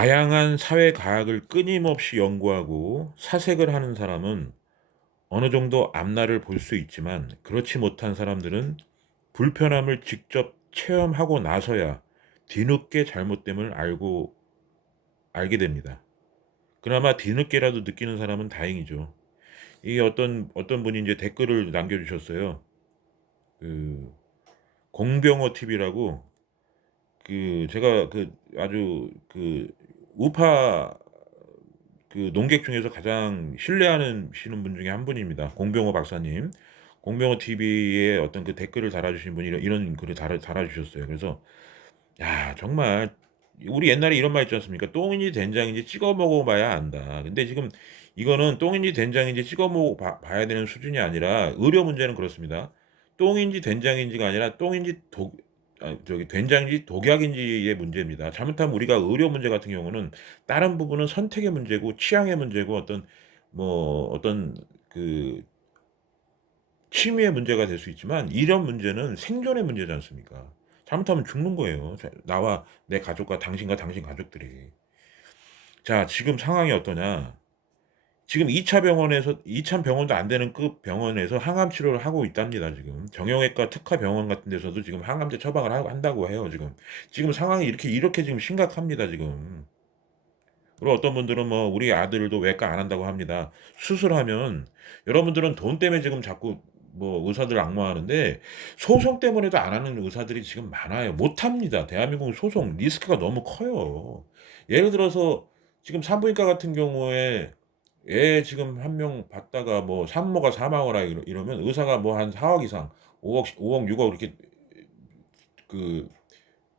다양한 사회 가학을 끊임없이 연구하고 사색을 하는 사람은 어느 정도 앞날을 볼 수 있지만, 그렇지 못한 사람들은 불편함을 직접 체험하고 나서야 뒤늦게 잘못됨을 알게 됩니다. 그나마 뒤늦게라도 느끼는 사람은 다행이죠. 이 어떤 분이 이제 댓글을 남겨주셨어요. 그 공병호 TV라고, 제가 아주 우파 농객 중에서 가장 신뢰하시는 분 중에 한 분입니다. 공병호 박사님. 공병호 TV에 어떤 댓글을 달아주신 분이 이런 글을 달아주셨어요. 그래서 야, 정말 우리 옛날에 이런 말 있지 않습니까? 똥인지 된장인지 찍어 먹어봐야 안다. 근데 지금 이거는 똥인지 된장인지 찍어 먹어봐야 되는 수준이 아니라, 의료 문제는 그렇습니다. 똥인지 된장인지가 아니라 똥인지 된장인지 독약인지의 문제입니다. 잘못하면 우리가 의료 문제 같은 경우는 다른 부분은 선택의 문제고 취향의 문제고 어떤 그 취미의 문제가 될 수 있지만, 이런 문제는 생존의 문제지 않습니까? 잘못하면 죽는 거예요. 나와 내 가족과 당신과 당신 가족들이. 자, 지금 상황이 어떠냐? 지금 2차 병원에서, 2차 병원도 안 되는 급 병원에서 항암 치료를 하고 있답니다, 지금. 정형외과 특화 병원 같은 데서도 지금 항암제 처방을 한다고 해요, 지금. 지금 상황이 이렇게 지금 심각합니다, 지금. 그리고 어떤 분들은 뭐 우리 아들도 외과 안 한다고 합니다. 수술하면, 여러분들은 돈 때문에 지금 자꾸 뭐 의사들 악마하는데, 소송 때문에도 안 하는 의사들이 지금 많아요. 못 합니다. 대한민국 소송 리스크가 너무 커요. 예를 들어서 지금 산부인과 같은 경우에 애 지금 한 명 봤다가 뭐 산모가 사망을 하고 이러면 의사가 뭐 한 4억 이상, 5억 6억 이렇게 그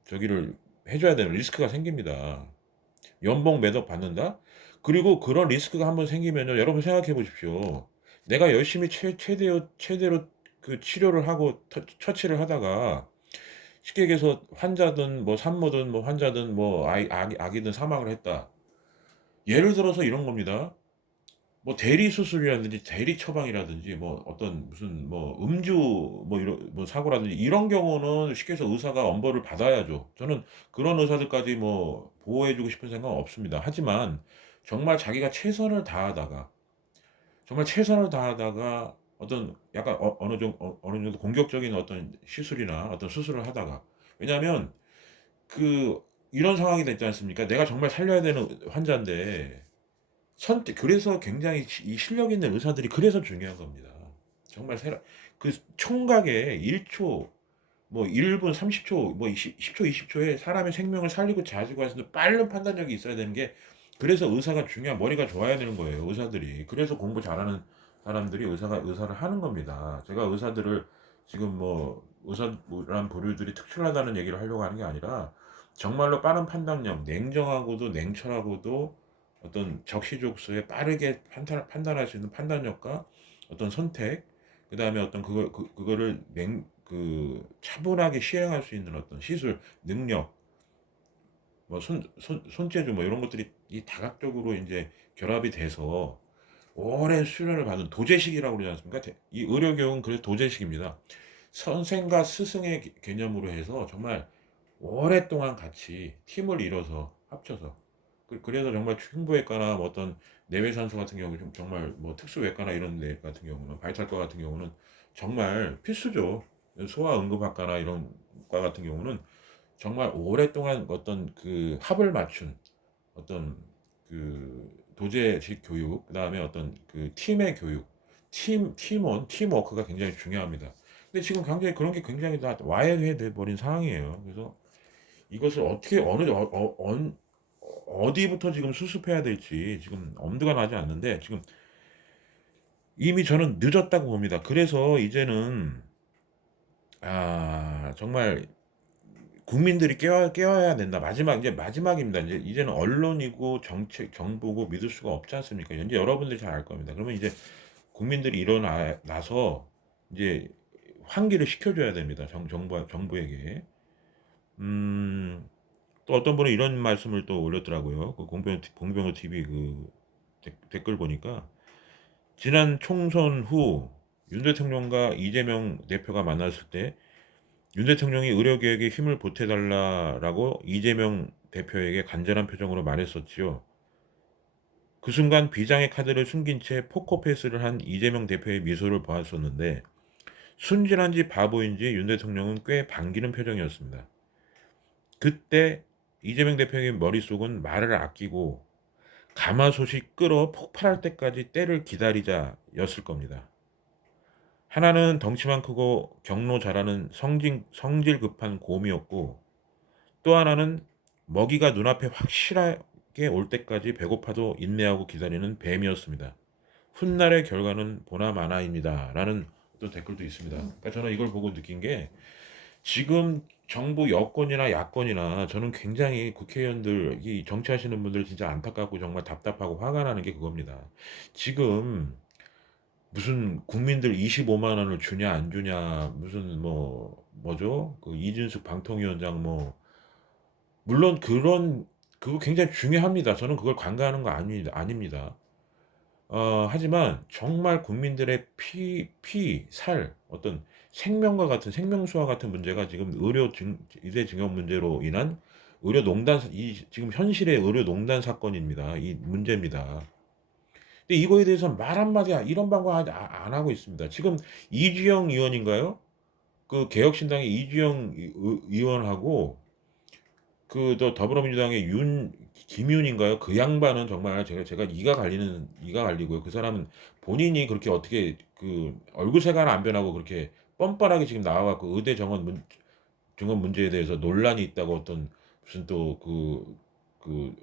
저기를 해줘야 되는 리스크가 생깁니다. 연봉 매덕 받는다? 그리고 그런 리스크가 한번 생기면요, 여러분 생각해 보십시오. 내가 열심히 최대로 치료를 하고 처치를 하다가, 쉽게 얘기해서 환자든 뭐 산모든 뭐 환자든 뭐 아기든 사망을 했다. 예를 들어서 이런 겁니다. 뭐 대리 수술이라든지 대리 처방이라든지 뭐 어떤 무슨 뭐 음주 뭐 이런 뭐 사고라든지 이런 경우는 쉽게 해서 의사가 엄벌을 받아야죠. 저는 그런 의사들까지 뭐 보호해 주고 싶은 생각은 없습니다. 하지만 정말 자기가 최선을 다하다가 어떤 약간 어느 정도 공격적인 어떤 시술이나 어떤 수술을 하다가, 왜냐하면 그 이런 상황이 됐지 않습니까? 내가 정말 살려야 되는 환자인데, 그래서 굉장히 이 실력 있는 의사들이 그래서 중요한 겁니다. 정말 총각에 1초, 뭐 1분 30초, 뭐 10초 20초에 사람의 생명을 살리고 자지고 할수 있는 빠른 판단력이 있어야 되는 게, 그래서 의사가 머리가 좋아야 되는 거예요, 의사들이. 그래서 공부 잘하는 사람들이 의사를 하는 겁니다. 제가 의사들을 지금 뭐 의사란 부류들이 특출나다는 얘기를 하려고 하는 게 아니라, 정말로 빠른 판단력, 냉정하고도 냉철하고도 어떤 적시족소에 빠르게 판단할 수 있는 판단력과 어떤 선택, 그다음에 어떤 그거를 차분하게 시행할 수 있는 어떤 시술, 능력, 뭐 손재주 뭐 이런 것들이 이 다각적으로 이제 결합이 돼서 오랜 수련을 받은 도제식이라고 그러지 않습니까? 이 의료교육은 그래서 도제식입니다. 선생과 스승의 개념으로 해서 정말 오랫동안 같이 팀을 이뤄서 합쳐서, 그래서 정말 흉부외과나 뭐 어떤 내외산소 같은 경우, 정말 뭐 특수외과나 이런 데 같은 경우는, 발달과 같은 경우는 정말 필수죠. 소아응급학과나 이런 과 같은 경우는 정말 오랫동안 어떤 합을 맞춘 어떤 도제식 교육, 그다음에 어떤 팀의 교육, 팀워크가 굉장히 중요합니다. 근데 지금 굉장히 그런 게 굉장히 다 와해돼 버린 상황이에요. 그래서 이것을 어떻게 어디부터 지금 수습해야 될지 지금 엄두가 나지 않는데, 지금 이미 저는 늦었다고 봅니다. 그래서 이제는 정말 국민들이 깨워야 된다. 이제 마지막입니다. 이제는 언론이고 정책, 정부고 믿을 수가 없지 않습니까? 이제 여러분들이 잘 알 겁니다. 그러면 이제 국민들이 일어나서 이제 환기를 시켜줘야 됩니다. 정부에게. 음, 또 어떤 분은 이런 말씀을 또 올렸더라고요. 공병호 TV 댓글 보니까, 지난 총선 후 윤 대통령과 이재명 대표가 만났을 때 윤 대통령이 의료계에게 힘을 보태달라라고 이재명 대표에게 간절한 표정으로 말했었지요. 그 순간 비장의 카드를 숨긴 채 포커페이스를 한 이재명 대표의 미소를 보았었는데 순진한지 바보인지 윤 대통령은 꽤 반기는 표정이었습니다. 그때 이재명 대표의 머릿속은 말을 아끼고 가마솥이 끓어 폭발할 때까지 때를 기다리자였을 겁니다. 하나는 덩치만 크고 경로 잘하는 성질 급한 곰이었고 또 하나는 먹이가 눈앞에 확실하게 올 때까지 배고파도 인내하고 기다리는 뱀이었습니다. 훗날의 결과는 보나마나입니다. 라는 어떤 댓글도 있습니다. 그러니까 저는 이걸 보고 느낀 게 지금 정부 여권이나 야권이나 저는 굉장히 국회의원들, 이 정치하시는 분들 진짜 안타깝고 정말 답답하고 화가 나는 게 그겁니다. 지금 무슨 국민들 25만 원을 주냐 안 주냐 무슨 뭐죠? 그 이준석 방통위원장 물론 그거 굉장히 중요합니다. 저는 그걸 관가하는 거 아닙니다. 하지만 정말 국민들의 살, 어떤 생명과 같은 생명수와 같은 문제가 지금 의대 증여 문제로 인한 지금 현실의 의료농단 사건입니다. 이 문제입니다. 근데 이거에 대해서는 말 한마디 이런 방법 안 하고 있습니다. 지금 이주영 의원인가요? 그 개혁신당의 이주영 의원하고 또 더불어민주당의 김윤인가요? 그 양반은 정말 제가 이가 갈리고요. 그 사람은 본인이 그렇게 어떻게 그 얼굴색깔 안 변하고 그렇게 뻔뻔하게 지금 나와갖고 증언 문제에 대해서 논란이 있다고 어떤 무슨 또 그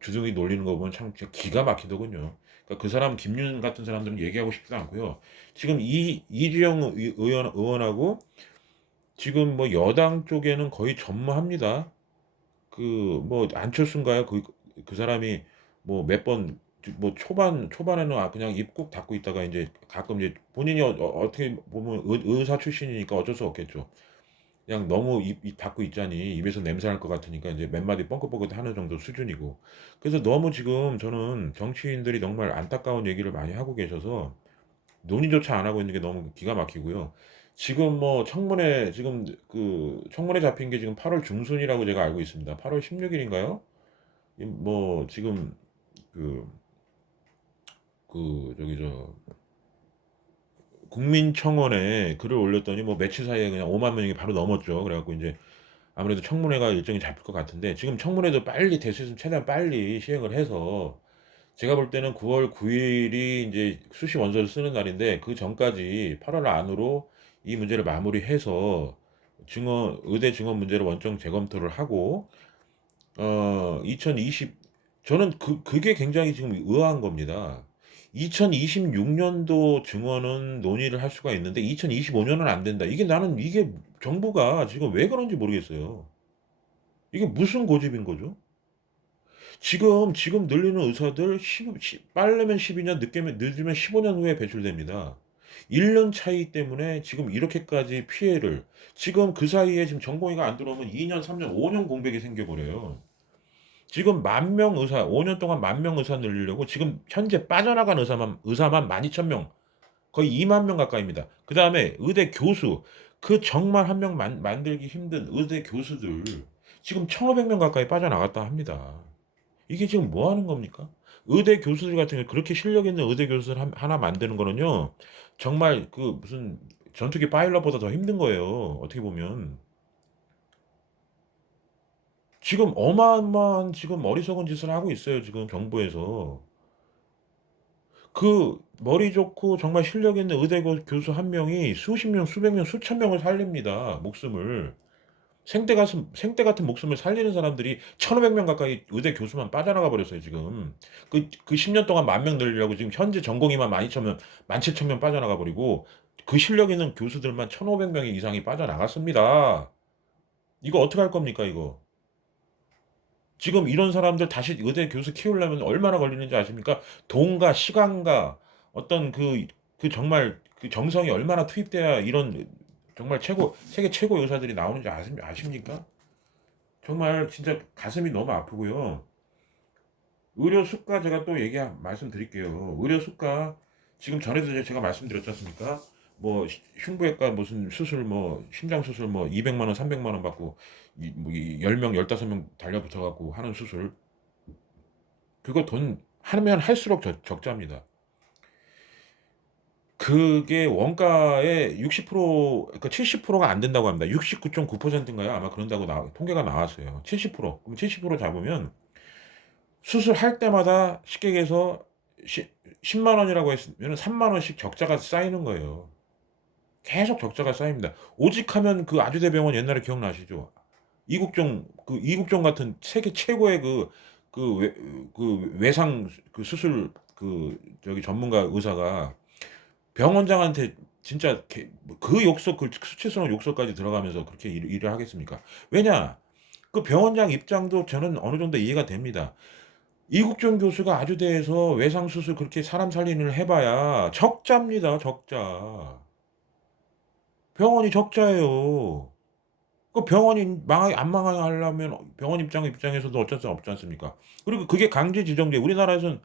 주둥이 놀리는 거 보면 참 진짜 기가 막히더군요. 그러니까 그 사람 김윤 같은 사람들은 얘기하고 싶지도 않고요. 지금 이주영 의원하고 지금 여당 쪽에는 거의 전무합니다. 안철수인가요? 그 사람이 몇 번, 초반에는 그냥 입 꾹 닫고 있다가 이제 가끔 이제 본인이 떻게 보면 의사 출신이니까 어쩔 수 없겠죠. 그냥 너무 입 닫고 있자니 입에서 냄새 날 것 같으니까 이제 몇 마디 뻥긋뻥긋 하는 정도 수준이고. 그래서 너무 지금 저는 정치인들이 정말 안타까운 얘기를 많이 하고 계셔서 논의조차 안 하고 있는 게 너무 기가 막히고요. 지금 청문회 잡힌 게 지금 8월 중순이라고 제가 알고 있습니다. 8월 16일인가요? 지금 그, 저기 국민청원에 글을 올렸더니 며칠 사이에 그냥 5만 명이 바로 넘었죠. 그래갖고 이제 아무래도 청문회가 일정이 잡힐 것 같은데 지금 청문회도 빨리 될 수 있으면 최대한 빨리 시행을 해서 제가 볼 때는 9월 9일이 이제 수시 원서를 쓰는 날인데 그 전까지 8월 안으로 이 문제를 마무리해서 의대 증원 문제를 원점 재검토를 하고 2020 저는 그게 굉장히 지금 의아한 겁니다. 2026년도 증원은 논의를 할 수가 있는데 2025년은 안 된다. 이게 정부가 지금 왜 그런지 모르겠어요. 이게 무슨 고집인 거죠? 지금 늘리는 의사들 빠르면 12년, 늦으면 15년 후에 배출됩니다. 1년 차이 때문에 지금 이렇게까지 피해를, 지금 그 사이에 지금 전공의가 안 들어오면 2년, 3년, 5년 공백이 생겨버려요. 지금 10,000명 의사, 5년 동안 10,000명 의사 늘리려고 지금 현재 빠져나간 의사만 12,000명, 거의 2만 명 가까이입니다. 그 다음에 의대 교수, 그 정말 한 명 만들기 힘든 의대 교수들, 지금 1,500명 가까이 빠져나갔다 합니다. 이게 지금 뭐 하는 겁니까? 의대 교수들 같은 경우 그렇게 실력 있는 의대 교수를 하나 만드는 거는요. 정말 무슨 전투기 파일럿보다 더 힘든 거예요. 어떻게 보면. 지금 어마어마한 지금 어리석은 짓을 하고 있어요. 지금 정부에서. 그 머리 좋고 정말 실력 있는 의대 교수 한 명이 수십 명, 수백 명, 수천 명을 살립니다. 목숨을. 생때 같은 목숨을 살리는 사람들이 1,500명 가까이 의대 교수만 빠져나가 버렸어요, 지금. 그 10년 동안 10,000명 늘리려고 지금 현재 전공의만 12,000명, 17,000명 빠져나가 버리고 그 실력 있는 교수들만 1,500명 이상이 빠져나갔습니다. 이거 어떡할 겁니까, 이거? 지금 이런 사람들 다시 의대 교수 키우려면 얼마나 걸리는지 아십니까? 돈과 시간과 어떤 정말 정성이 얼마나 투입돼야 이런 정말 세계 최고 의사들이 나오는지 아십니까? 정말 진짜 가슴이 너무 아프고요. 의료 수가 제가 또 말씀드릴게요. 의료 수가 지금 전에도 제가 말씀드렸지 않습니까? 뭐 흉부외과 무슨 수술 뭐 심장 수술 뭐 200만 원, 300만 원 받고 이 10명, 15명 달려붙어 갖고 하는 수술, 그거 돈 하면 할수록 적자입니다. 그게 원가의 60%, 그러니까 70%가 안 된다고 합니다. 69.9% 인가요? 아마 그런다고 통계가 나왔어요. 70%. 그럼 70% 잡으면 수술할 때마다 쉽게 얘기해서 10만 원이라고 했으면 3만 원씩 적자가 쌓이는 거예요. 계속 적자가 쌓입니다. 오직하면 그 아주대병원 옛날에 기억나시죠? 이국종 같은 세계 최고의 그 외상 그 수술 저기 전문가 의사가 병원장한테 진짜 그 욕설, 그 수치스러운 욕설까지 들어가면서 그렇게 일을 하겠습니까? 왜냐? 그 병원장 입장도 저는 어느 정도 이해가 됩니다. 이국종 교수가 아주대에서 외상수술 그렇게 사람 살리는 일 해봐야 적자입니다, 적자. 병원이 적자예요. 그 병원이 안 망하게 하려면 병원 입장에서도 어쩔 수 없지 않습니까? 그리고 그게 강제지정제, 우리나라에서는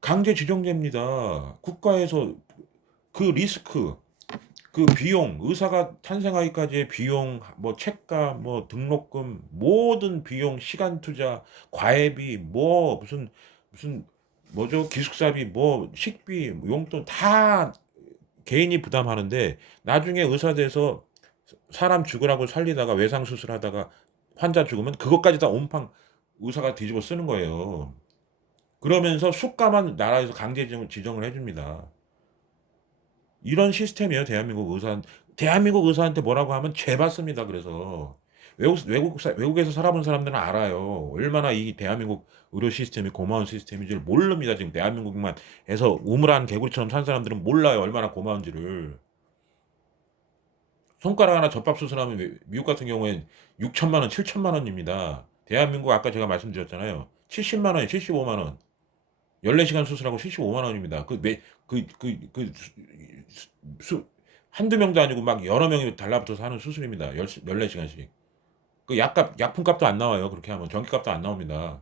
강제지정제입니다. 국가에서 그 리스크, 그 비용, 의사가 탄생하기까지의 비용, 뭐 책값, 뭐 등록금, 모든 비용, 시간 투자, 과외비, 뭐 무슨 뭐죠? 기숙사비, 뭐 식비, 용돈 다 개인이 부담하는데, 나중에 의사 돼서 사람 죽으라고 살리다가 외상 수술하다가 환자 죽으면 그것까지 다 온팡 의사가 뒤집어 쓰는 거예요. 그러면서 수가만 나라에서 강제 지정을 해줍니다. 이런 시스템이에요, 대한민국 의사. 대한민국 의사한테 뭐라고 하면 죄 받습니다. 그래서 외국에서 살아본 사람들은 알아요. 얼마나 이 대한민국 의료 시스템이 고마운 시스템인지를 모릅니다. 지금 대한민국만 해서 우물안 개구리처럼 산 사람들은 몰라요. 얼마나 고마운지를. 손가락 하나 젖밥 수술하면 미국 같은 경우엔 6천만 원, 7천만 원입니다. 대한민국 아까 제가 말씀드렸잖아요. 70만 원에 75만 원. 14시간 수술하고 75만 원입니다. 한두 명도 아니고 막 여러 명이 달라붙어서 하는 수술입니다. 14시간씩. 그 약품값도 안 나와요. 그렇게 하면 전기값도 안 나옵니다.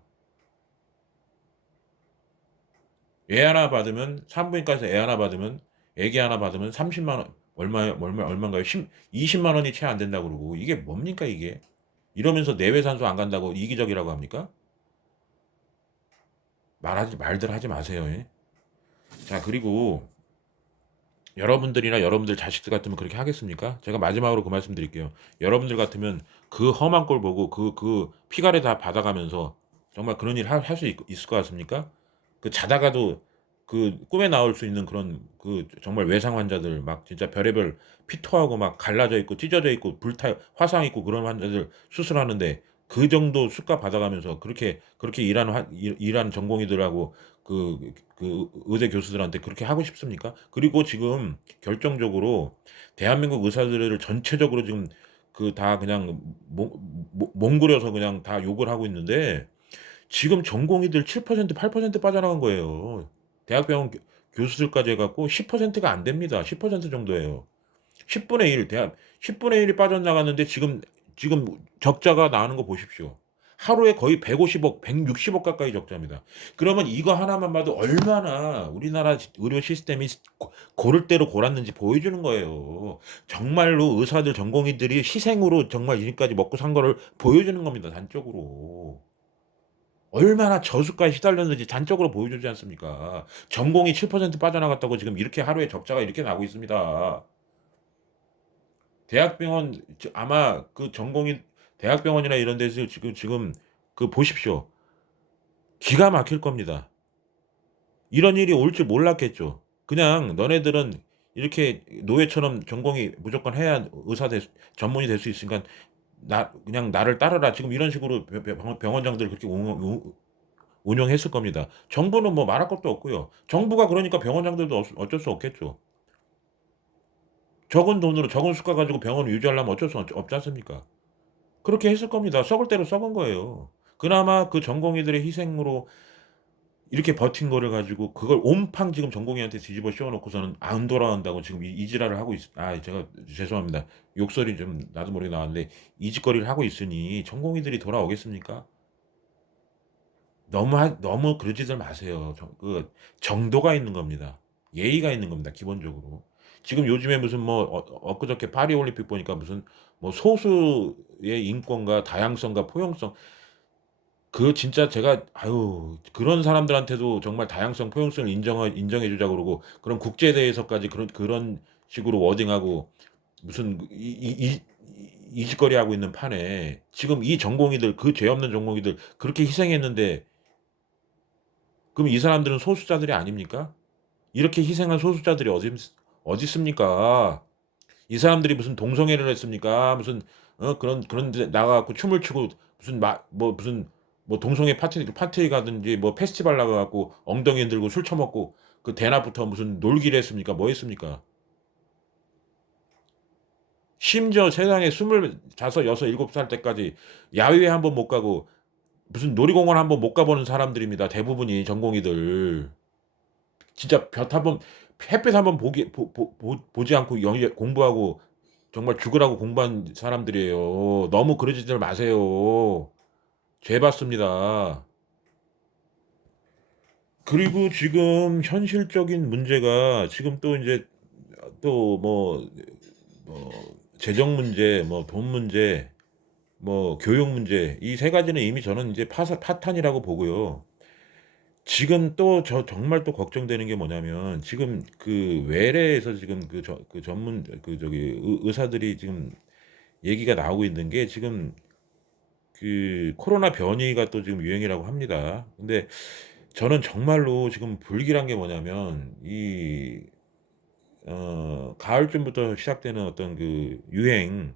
애 하나 받으면, 산부인과에서 애 하나 받으면, 애기 하나 받으면 30만 원, 얼마인가요? 20만 원이 채 안 된다고 그러고, 이게 뭡니까, 이게? 이러면서 내외산소 안 간다고 이기적이라고 합니까? 말들 하지 마세요. 예? 자, 그리고 여러분들이나 여러분들 자식들 같으면 그렇게 하겠습니까? 제가 마지막으로 그 말씀 드릴게요. 여러분들 같으면 그 험한 꼴 보고 그 피가를 다 받아가면서 정말 그런 일 할 수 있을 것 같습니까? 그 자다가도 그 꿈에 나올 수 있는 그런 그 정말 외상 환자들, 막 진짜 별의별 피토하고 막 갈라져 있고 찢어져 있고 화상 있고 그런 환자들 수술하는데 그 정도 수가 받아가면서 그렇게 일하는 전공의들하고 그 의대 교수들한테 그렇게 하고 싶습니까? 그리고 지금 결정적으로 대한민국 의사들을 전체적으로 지금 그 다 그냥 몽골여서 그냥 다 욕을 하고 있는데, 지금 전공의들 7%, 8% 빠져나간 거예요. 대학병원 교수들까지 해갖고 10%가 안 됩니다. 10% 정도예요. 10분의 1, 10분의 1이 빠져나갔는데 지금 적자가 나는 거 보십시오. 하루에 거의 150억, 160억 가까이 적자입니다. 그러면 이거 하나만 봐도 얼마나 우리나라 의료 시스템이 고를 대로 골았는지 보여주는 거예요. 정말로 의사들, 전공의들이 희생으로 정말 지금까지 먹고 산 거를 보여주는 겁니다. 단적으로. 얼마나 저수가에 시달렸는지 단적으로 보여주지 않습니까? 전공이 7% 빠져나갔다고 지금 이렇게 하루에 적자가 이렇게 나고 있습니다. 대학병원, 아마 그 전공이 대학병원이나 이런 데서 지금 그 보십시오. 기가 막힐 겁니다. 이런 일이 올 줄 몰랐겠죠. 그냥 너네들은 이렇게 노예처럼 전공이 무조건 해야 전문이 될 수 있으니까 그냥 나를 따르라. 지금 이런 식으로 병원장들 그렇게 운영했을 겁니다. 정부는 뭐 말할 것도 없고요. 정부가 그러니까 병원장들도 어쩔 수 없겠죠. 적은 돈으로 적은 수가 가지고 병원을 유지하려면 어쩔 수 없지 않습니까? 그렇게 했을 겁니다. 썩을 대로 썩은 거예요. 그나마 그 전공의들의 희생으로 이렇게 버틴 거를 가지고 그걸 온팡 지금 전공의한테 뒤집어 씌워 놓고서는 안 돌아온다고 지금 이 지랄을 하고 제가 죄송합니다. 욕설이 좀 나도 모르게 나왔는데, 이 짓거리를 하고 있으니 전공의들이 돌아오겠습니까? 너무 그러지들 마세요. 정도가 있는 겁니다. 예의가 있는 겁니다, 기본적으로. 지금 요즘에 무슨 뭐 엊그저께 파리 올림픽 보니까 무슨 뭐 소수의 인권과 다양성과 포용성, 그 진짜 제가 아유 그런 사람들한테도 정말 다양성 포용성을 인정해 주자 그러고 그런 국제 대회에서까지 그런 식으로 워딩하고 무슨 이 짓거리하고 있는 판에 지금 이 전공의들, 그 죄 없는 전공의들 그렇게 희생했는데, 그럼 이 사람들은 소수자들이 아닙니까? 이렇게 희생한 소수자들이 어디 있습니까? 이 사람들이 무슨 동성애를 했습니까? 무슨 그런 데 나가 갖고 춤을 추고 무슨 무슨 뭐 동성애 파티 가든지 뭐 페스티벌 나가 갖고 엉덩이 들고 술 처먹고 그 대낮부터 무슨 놀기를 했습니까? 뭐 했습니까? 심지어 세상에 25, 6, 7살 때까지 야외에 한번 못 가고 무슨 놀이공원 한번 못 가보는 사람들입니다. 대부분이 전공의들. 진짜 볕 한번 햇빛 한번 보지 않고 공부하고 정말 죽으라고 공부한 사람들이에요. 너무 그러지들 마세요. 죄 받습니다. 그리고 지금 현실적인 문제가 지금 또 인제 또 뭐 재정 문제, 뭐 돈 문제, 뭐 교육 문제, 이 세 가지는 이미 저는 인제 파탄이라고 보고요. 지금 또 정말 또 걱정되는 게 뭐냐면 지금 그 외래에서 지금 그 전문 그 저기 의사들이 지금 얘기가 나오고 있는 게 지금 그 코로나 변이가 또 지금 유행이라고 합니다. 근데 저는 정말로 지금 불길한 게 뭐냐면 이 가을쯤부터 시작되는 어떤 그 유행,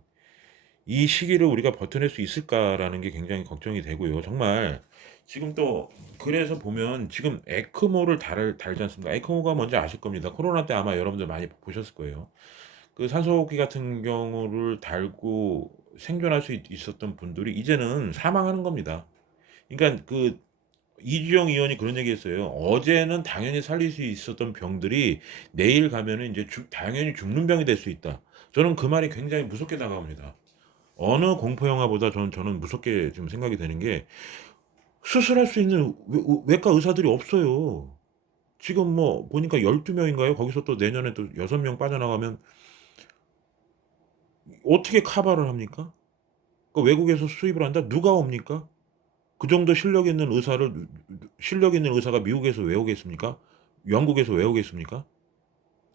이 시기를 우리가 버텨낼 수 있을까라는 게 굉장히 걱정이 되고요. 정말 지금 또 그래서 보면 지금 에크모를 달지 않습니까? 에크모가 뭔지 아실 겁니다. 코로나 때 아마 여러분들 많이 보셨을 거예요. 그 산소호흡기 같은 경우를 달고 생존할 수 있었던 분들이 이제는 사망하는 겁니다. 그러니까 그 이주영 의원이 그런 얘기했어요. 어제는 당연히 살릴 수 있었던 병들이 내일 가면은 이제 당연히 죽는 병이 될 수 있다. 저는 그 말이 굉장히 무섭게 다가옵니다. 어느 공포 영화보다 저는 무섭게 지금 생각이 되는 게, 수술할 수 있는 외과 의사들이 없어요. 지금 뭐 보니까 12명인가요? 거기서 또 내년에 또 6명 빠져나가면 어떻게 커버를 합니까? 그 외국에서 수입을 한다? 누가 옵니까? 그 정도 실력 있는 의사가 미국에서 왜 오겠습니까? 영국에서 왜 오겠습니까?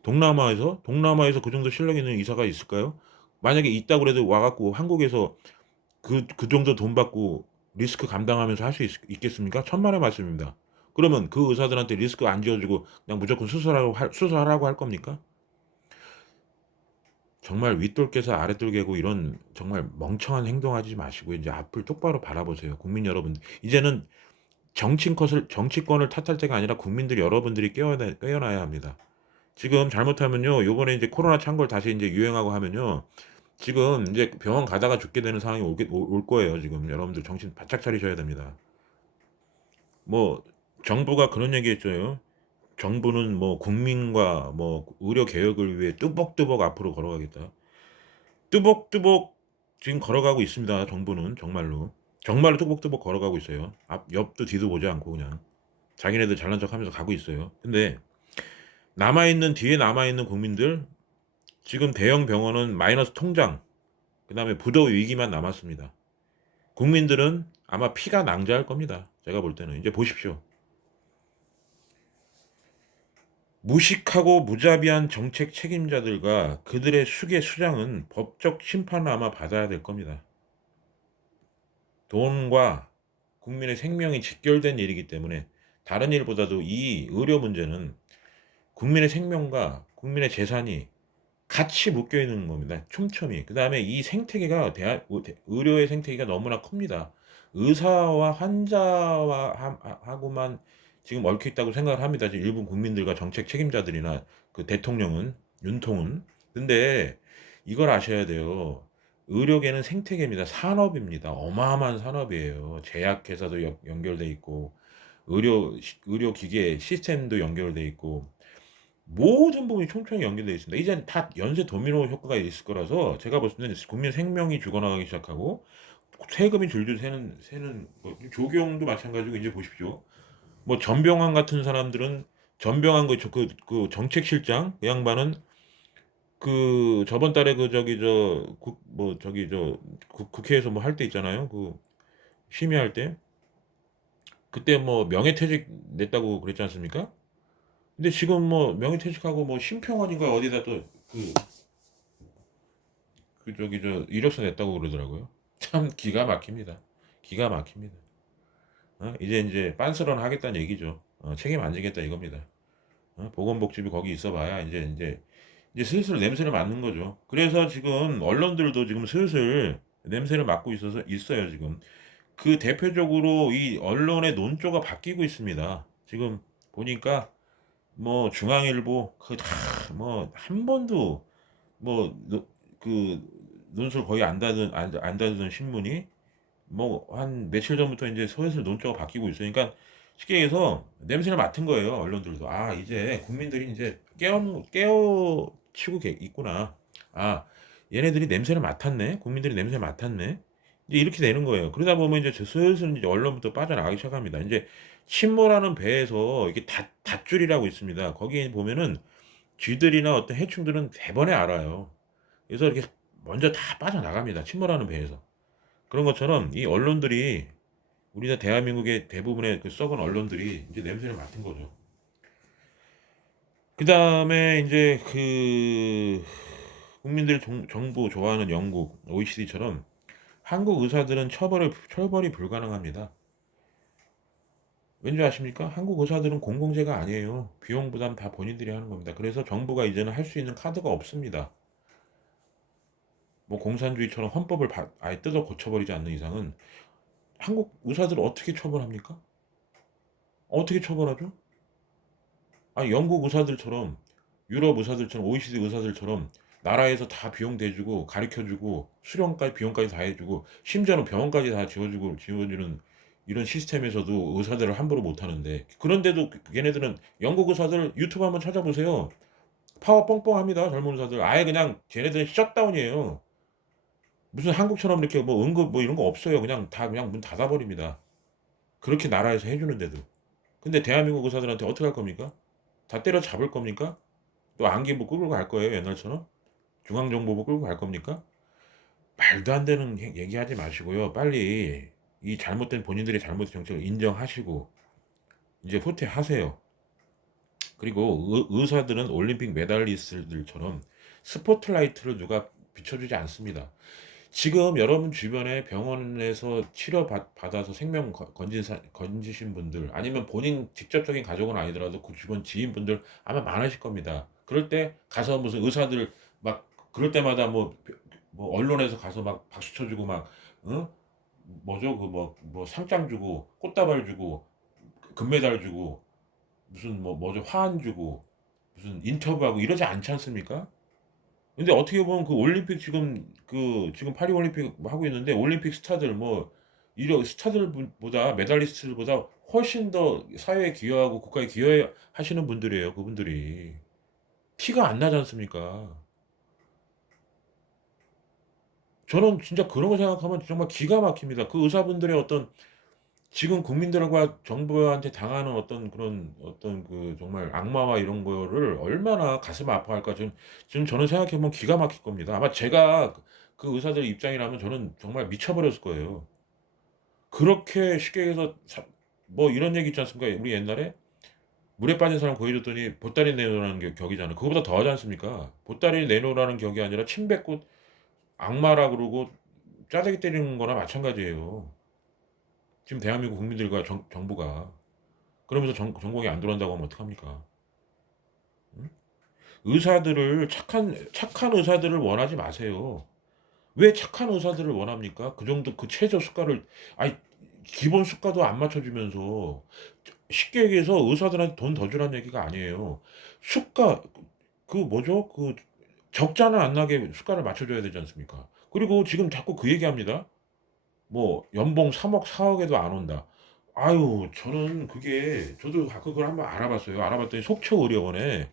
동남아에서 그 정도 실력 있는 의사가 있을까요? 만약에 있다고 그래도 와 갖고 한국에서 그 정도 돈 받고 리스크 감당하면서 할 수 있겠습니까? 천만의 말씀입니다. 그러면 그 의사들한테 리스크 안 지어 주고 그냥 무조건 수술하라고 할 겁니까? 정말 윗돌 깨서 아랫돌 개고 이런 정말 멍청한 행동하지 마시고 이제 앞을 똑바로 바라보세요. 국민 여러분. 이제는 정치권을 탓할 때가 아니라 국민들 여러분들이 깨어나야 합니다. 지금 잘못하면요, 요번에 이제 코로나 찬 걸 다시 인제 유행하고 하면요, 지금 인제 병원 가다가 죽게 되는 상황이 올 거예요. 지금 여러분들 정신 바짝 차리셔야 됩니다. 뭐 정부가 그런 얘기했어요. 정부는 뭐 국민과 뭐 의료 개혁을 위해 뚜벅뚜벅 앞으로 걸어가겠다. 뚜벅뚜벅 지금 걸어가고 있습니다. 정부는 정말로. 정말로 뚜벅뚜벅 걸어가고 있어요. 옆도 뒤도 보지 않고 그냥 자기네들 잘난 척하면서 가고 있어요. 근데 뒤에 남아있는 국민들, 지금 대형 병원은 마이너스 통장, 그다음에 부도 위기만 남았습니다. 국민들은 아마 피가 낭자할 겁니다. 제가 볼 때는. 이제 보십시오. 무식하고 무자비한 정책 책임자들과 그들의 수장은 법적 심판을 아마 받아야 될 겁니다. 돈과 국민의 생명이 직결된 일이기 때문에 다른 일보다도 이 의료 문제는 국민의 생명과 국민의 재산이 같이 묶여 있는 겁니다. 촘촘히. 그다음에 이 생태계가 의료의 생태계가 너무나 큽니다. 의사와 환자와 하고만 지금 얽혀 있다고 생각을 합니다. 지금 일부 국민들과 정책 책임자들이나 그 대통령은, 윤통은. 근데 이걸 아셔야 돼요. 의료계는 생태계입니다. 산업입니다. 어마어마한 산업이에요. 제약회사도 연결돼 있고 의료 기계 시스템도 연결돼 있고 모든 부분이 촘촘히 연결되어 있습니다. 이제는 다 연쇄 도미노 효과가 있을 거라서 제가 봤을 때는 국민 생명이 죽어나가기 시작하고 세금이 줄줄 새는 거. 조경도 마찬가지고 이제 보십시오. 뭐 전병환 같은 사람들은 전병환 그 정책실장 그 양반은 저번 달에 저기 국 뭐 저기 국회에서 뭐 할 때 있잖아요. 심의할 때. 그때 뭐 명예퇴직 냈다고 그랬지 않습니까? 근데 지금 뭐 명예퇴직하고 뭐 심평원인가 어디다 또 이력서 냈다고 그러더라고요. 참 기가 막힙니다. 기가 막힙니다. 이제 빤스런 하겠다는 얘기죠. 책임 안 지겠다 이겁니다. 보건복지부 거기 있어봐야 이제 슬슬 냄새를 맡는 거죠. 그래서 지금 언론들도 지금 슬슬 냄새를 맡고 있어요 지금. 그 대표적으로 이 언론의 논조가 바뀌고 있습니다. 지금 보니까 뭐 중앙일보 그 다 뭐 한 번도 뭐 그 논술 거의 안 다루던 신문이 뭐 한 며칠 전부터 이제 슬슬 논조가 바뀌고 있어요. 그러니까 쉽게 얘기해서 냄새를 맡은 거예요. 언론들도. 아, 이제 국민들이 이제 깨어치고 있구나. 아, 얘네들이 냄새를 맡았네. 국민들이 냄새 맡았네. 이제 이렇게 되는 거예요. 그러다 보면 이제 슬슬 이제 언론부터 빠져나가기 시작합니다. 이제 친모라는 배에서 이게 닷줄이라고 있습니다. 거기에 보면은 쥐들이나 어떤 해충들은 대번에 알아요. 그래서 이렇게 먼저 다 빠져나갑니다. 침몰하는 배에서. 그런 것처럼 이 언론들이 우리나라 대한민국의 대부분의 그 썩은 언론들이 이제 냄새를 맡은 거죠. 그 다음에 이제 국민들 정부 좋아하는 영국 OECD처럼 한국 의사들은 처벌이 불가능합니다. 왠지 아십니까? 한국 의사들은 공공재가 아니에요. 비용 부담 다 본인들이 하는 겁니다. 그래서 정부가 이제는 할 수 있는 카드가 없습니다. 뭐 공산주의처럼 헌법을 아예 뜯어 고쳐버리지 않는 이상은 한국 의사들을 어떻게 처벌합니까? 어떻게 처벌하죠? 영국 의사들처럼 유럽 의사들처럼 OECD 의사들처럼 나라에서 다 비용 대주고 가르쳐주고 수련까지 비용까지 다 해주고 심지어는 병원까지 다 지워주는 이런 시스템에서도 의사들을 함부로 못하는데 그런데도 걔네들은 영국 의사들 유튜브 한번 찾아보세요. 파워 뻥뻥합니다. 젊은 의사들 아예 그냥 걔네들은 셧다운이에요. 무슨 한국처럼 이렇게 뭐 응급 뭐 이런 거 없어요. 그냥 다 그냥 문 닫아버립니다. 그렇게 나라에서 해주는데도. 근데 대한민국 의사들한테 어떻게 할 겁니까? 다 때려잡을 겁니까? 또 안기부 끌고 갈 거예요, 옛날처럼? 중앙정보부 끌고 갈 겁니까? 말도 안 되는 얘기하지 마시고요. 빨리 이 잘못된 본인들의 잘못된 정책을 인정하시고 이제 후퇴하세요. 그리고 의사들은 올림픽 메달리스트들처럼 스포트라이트를 누가 비춰주지 않습니다. 지금 여러분 주변에 병원에서 받아서 생명 건지신 분들 아니면 본인 직접적인 가족은 아니더라도 그 주변 지인분들 아마 많으실 겁니다. 그럴 때 가서 무슨 의사들 막 그럴 때마다 뭐 언론에서 가서 막 박수 쳐주고 막 어? 뭐죠 뭐 상장 주고 꽃다발 주고 금메달 주고 무슨 뭐죠 화환 주고 무슨 인터뷰하고 이러지 않지 않습니까? 근데 어떻게 보면 그 올림픽 지금 파리 올림픽 뭐 하고 있는데 올림픽 스타들 뭐 이런 스타들보다 메달리스트들보다 훨씬 더 사회에 기여하고 국가에 기여하시는 분들이에요. 그분들이 티가 안 나지 않습니까? 저는 진짜 그런 거 생각하면 정말 기가 막힙니다. 그 의사분들의 어떤 지금 국민들과 정부한테 당하는 어떤 그런 어떤 정말 악마와 이런 거를 얼마나 가슴 아파할까 지금 저는 생각해 보면 기가 막힐 겁니다. 아마 제가 그 의사들 입장이라면 저는 정말 미쳐버렸을 거예요. 그렇게 쉽게 해서 뭐 이런 얘기 있지 않습니까? 우리 옛날에 물에 빠진 사람 구해줬더니 보따리 내놓으라는 격이잖아요. 그거보다 더 하지 않습니까? 보따리 내놓으라는 격이 아니라 침 뱉고 악마라 그러고 짜대기 때리는 거나 마찬가지예요. 지금 대한민국 국민들과 정부가 그러면서 전공이 안 들어온다고 하면 어떡합니까? 응? 착한 의사들을 원하지 마세요. 왜 착한 의사들을 원합니까? 그 정도 그 최저 수가를 아니 기본 수가도 안 맞춰주면서 쉽게 얘기해서 의사들한테 돈 더 주라는 얘기가 아니에요. 수가 뭐죠? 적자는 안 나게 수가를 맞춰줘야 되지 않습니까? 그리고 지금 자꾸 그 얘기합니다. 뭐 연봉 3억 4억에도 안 온다. 아유 저는 저도 가끔 그걸 한번 알아봤어요. 알아봤더니 속초의료원에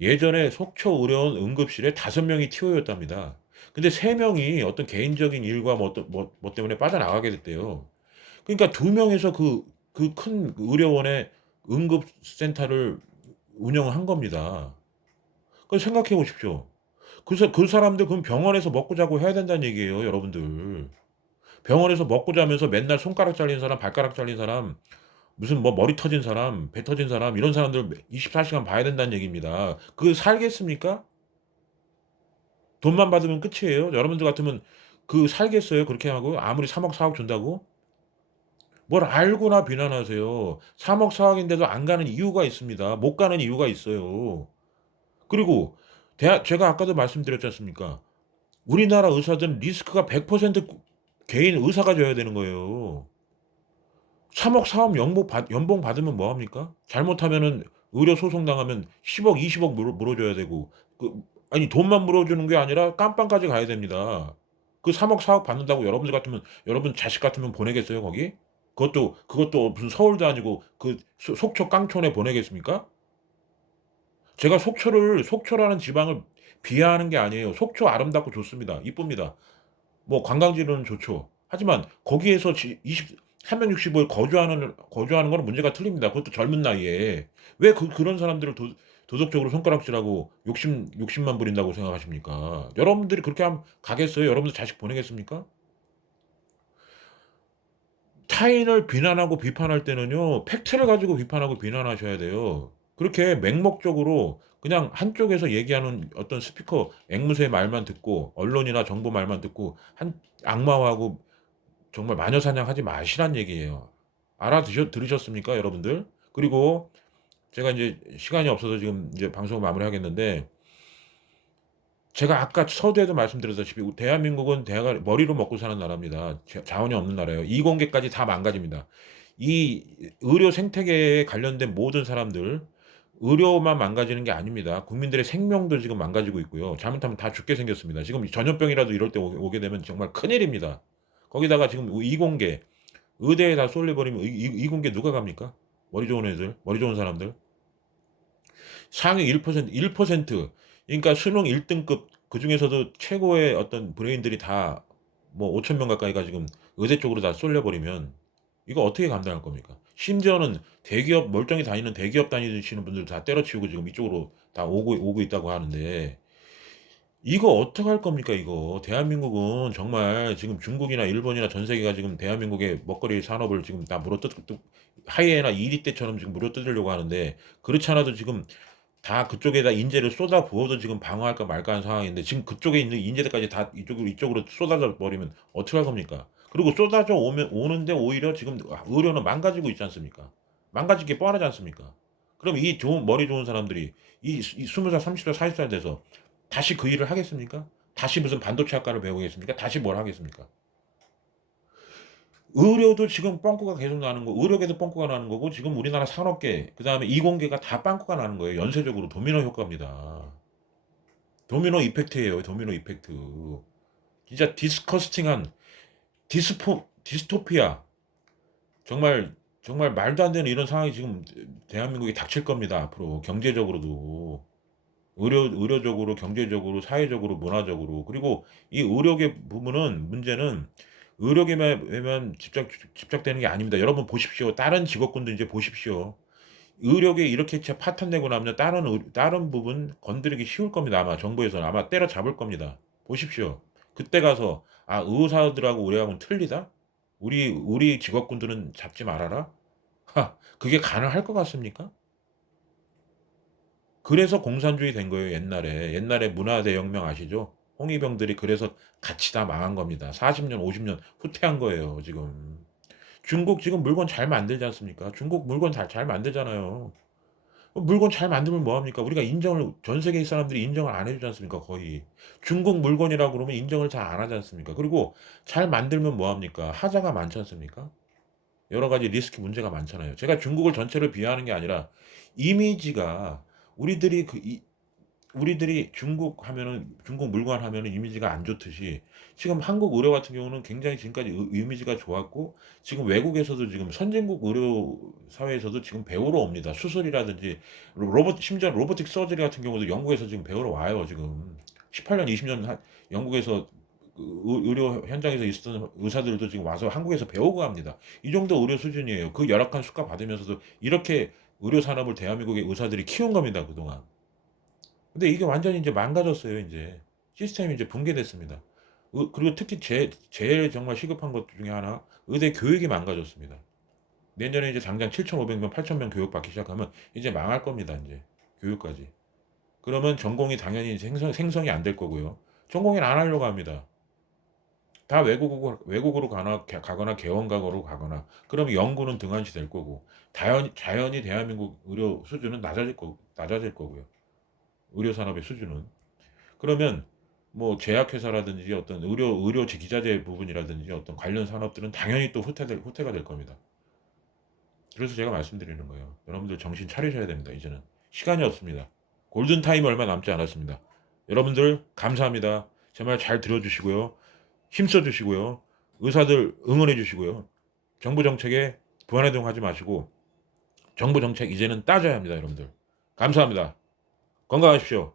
예전에 속초의료원 응급실에 5명이 TO였답니다. 근데 3명이 어떤 개인적인 일과 뭐 때문에 빠져나가게 됐대요. 그러니까 2명에서 그 큰 의료원에 응급센터를 운영한 겁니다. 그럼 생각해 보십시오. 그래서 그 사람들 그럼 병원에서 먹고 자고 해야 된다는 얘기예요, 여러분들. 병원에서 먹고 자면서 맨날 손가락 잘린 사람, 발가락 잘린 사람, 무슨 뭐 머리 터진 사람, 배 터진 사람 이런 사람들 24 시간 봐야 된다는 얘기입니다. 그 살겠습니까? 돈만 받으면 끝이에요? 여러분들 같으면 살겠어요? 그렇게 하고 아무리 3억 4억 준다고? 뭘 알고나 비난하세요. 3억 4억 인데도 안 가는 이유가 있습니다. 못 가는 이유가 있어요. 그리고 제가 아까도 말씀드렸지 않습니까? 우리나라 의사들은 리스크가 100% 개인 의사가 져야 되는 거예요. 3억 4억 연봉 받으면 뭐 합니까? 잘못하면은 의료 소송 당하면 10억 20억 물어줘야 되고 아니 돈만 물어주는 게 아니라 깜빵까지 가야 됩니다. 그 3억 4억 받는다고 여러분들 같으면 여러분 자식 같으면 보내겠어요 거기? 그것도 무슨 서울도 아니고 그 속초 깡촌에 보내겠습니까? 제가 속초라는 지방을 비하하는 게 아니에요. 속초 아름답고 좋습니다. 이쁩니다. 뭐 관광지로는 좋죠. 하지만 거기에서 365일 거주하는 거는 문제가 틀립니다. 그것도 젊은 나이에. 왜 그런 사람들을 도덕적으로 손가락질하고 욕심만 부린다고 생각하십니까? 여러분들이 그렇게 하면 가겠어요? 여러분들 자식 보내겠습니까? 타인을 비난하고 비판할 때는요. 팩트를 가지고 비판하고 비난하셔야 돼요. 그렇게 맹목적으로 그냥 한쪽에서 얘기하는 어떤 스피커 앵무새 말만 듣고 언론이나 정보 말만 듣고 악마화하고 정말 마녀사냥하지 마시란 얘기예요. 들으셨습니까, 여러분들? 그리고 제가 인제 시간이 없어서 지금 이제 방송을 마무리하겠는데 제가 아까 서두에도 말씀드렸다시피 대한민국은 대가 머리로 먹고 사는 나라입니다. 자원이 없는 나라예요. 이공계까지 다 망가집니다. 이 의료 생태계에 관련된 모든 사람들 의료만 망가지는 게 아닙니다. 국민들의 생명도 지금 망가지고 있고요. 잘못하면 다 죽게 생겼습니다. 지금 전염병이라도 이럴 때 오게 되면 정말 큰일입니다. 거기다가 지금 이공계 의대에 다 쏠려 버리면 이공계 누가 갑니까? 머리 좋은 애들, 머리 좋은 사람들. 상위 1% 그러니까 수능 1 등급 그중에서도 최고의 어떤 브레인들이 다 뭐 5천 명 가까이가 지금 의대 쪽으로 다 쏠려 버리면 이거 어떻게 감당할 겁니까? 심지어는 대기업 멀쩡히 다니는 대기업 다니시는 분들 다 때려치우고 지금 이쪽으로 다 오고 있다고 하는데 이거 어떡할 겁니까 이거. 대한민국은 정말 지금 중국이나 일본이나 전 세계가 지금 대한민국의 먹거리 산업을 지금 다 하이에나 이리 때처럼 지금 물어뜯으려고 하는데 그렇지 않아도 지금 다 그쪽에다 인재를 쏟아부어도 지금 방어할까 말까 하는 상황인데 지금 그쪽에 있는 인재들까지 다 이쪽으로 쏟아져 버리면 어떡할 겁니까? 그리고 쏟아져 오는데 오히려 지금 의료는 망가지고 있지 않습니까? 망가질 게 뻔하지 않습니까? 그럼 이 머리 좋은 사람들이 이 20 살, 30 살, 40살 돼서 다시 그 일을 하겠습니까? 다시 무슨 반도체 학과를 배우겠습니까? 다시 뭘 하겠습니까? 의료도 지금 빵꾸가 계속 나는 거 의료계도 빵꾸가 나는 거고 지금 우리나라 산업계 그다음에 이공계가 다 빵꾸가 나는 거예요. 연쇄적으로 도미노 효과입니다. 도미노 이펙트예요. 도미노 이펙트. 진짜 디스커스팅한 디스토피아. 정말 정말 말도 안 되는 이런 상황이 지금 대한민국에 닥칠 겁니다. 앞으로 경제적으로도. 의료적으로, 경제적으로, 사회적으로, 문화적으로. 그리고 이 의료계 부분은 문제는 의료계에만 집착되는 게 아닙니다. 여러분 보십시오. 다른 직업군도 이제 보십시오. 의료계 이렇게 파탄되고 나면 다른 부분 건드리기 쉬울 겁니다. 아마 정부에서는 아마 때려잡을 겁니다. 보십시오. 그때 가서 '아 의사들하고 우리하고는 틀리다. 우리 직업군들은 잡지 말아라.' 그게 가능할 것 같습니까? 그래서 공산주의 된 거예요 옛날에. 옛날에 문화대혁명 아시죠? 홍위병들이 그래서 같이 다 망한 겁니다. 40 년 50년 후퇴한 거예요 지금. 중국 지금 물건 잘 만들지 않습니까? 중국 물건 잘 만들잖아요. 물건 잘 만들면 뭐 합니까? 우리가 인정을 전 세계 사람들이 인정을 안 해 주지 않습니까 거의. 중국 물건이라고 그러면 인정을 잘 안 하지 않습니까? 그리고 잘 만들면 뭐 합니까? 하자가 많지 않습니까? 여러 가지 리스크 문제가 많잖아요. 제가 중국을 전체를 비하하는 게 아니라 이미지가 우리들이 우리들이 중국 물건 하면은 이미지가 안 좋듯이 지금 한국 의료 같은 경우는 굉장히 지금까지 이미지가 좋았고 지금 외국에서도 지금 선진국 의료 사회에서도 지금 배우러 옵니다. 수술이라든지 심지어 로보틱 서저리 같은 경우도 영국에서 지금 배우러 와요 지금. 18년 20년 영국에서 의료 현장에서 있었던 의사들도 지금 와서 한국에서 배우고 갑니다. 이 정도 의료 수준이에요. 그 열악한 수가 받으면서도 이렇게 의료 산업을 대한민국의 의사들이 키운 겁니다 그동안. 근데 이게 완전히 이제 망가졌어요 인제. 시스템이 이제 붕괴됐습니다. 그리고 특히 제일 정말 시급한 것 중에 하나, 의대 교육이 망가졌습니다. 내년에 이제 당장 7,500명, 8,000명 교육받기 시작하면 이제 망할 겁니다. 이제 교육까지. 그러면 전공이 당연히 생성이 안 될 거고요. 전공을 안 하려고 합니다. 다 외국으로 가거나 개원학으로 가거나, 그러면 연구는 등한시 될 거고, 자연히 대한민국 의료 수준은 낮아질 거고요. 의료 산업의 수준은. 그러면 뭐 제약회사라든지 어떤 의료 기자재 부분이라든지 어떤 관련 산업들은 당연히 또 후퇴가 될 겁니다. 그래서 제가 말씀드리는 거예요. 여러분들 정신 차리셔야 됩니다. 이제는 시간이 없습니다. 골든 타임 얼마 남지 않았습니다. 여러분들 감사합니다. 제 말 잘 들어주시고요. 힘써 주시고요. 의사들 응원해 주시고요. 정부 정책에 부안해동하지 마시고, 정부 정책 이제는 따져야 합니다, 여러분들. 감사합니다. 건강하십시오.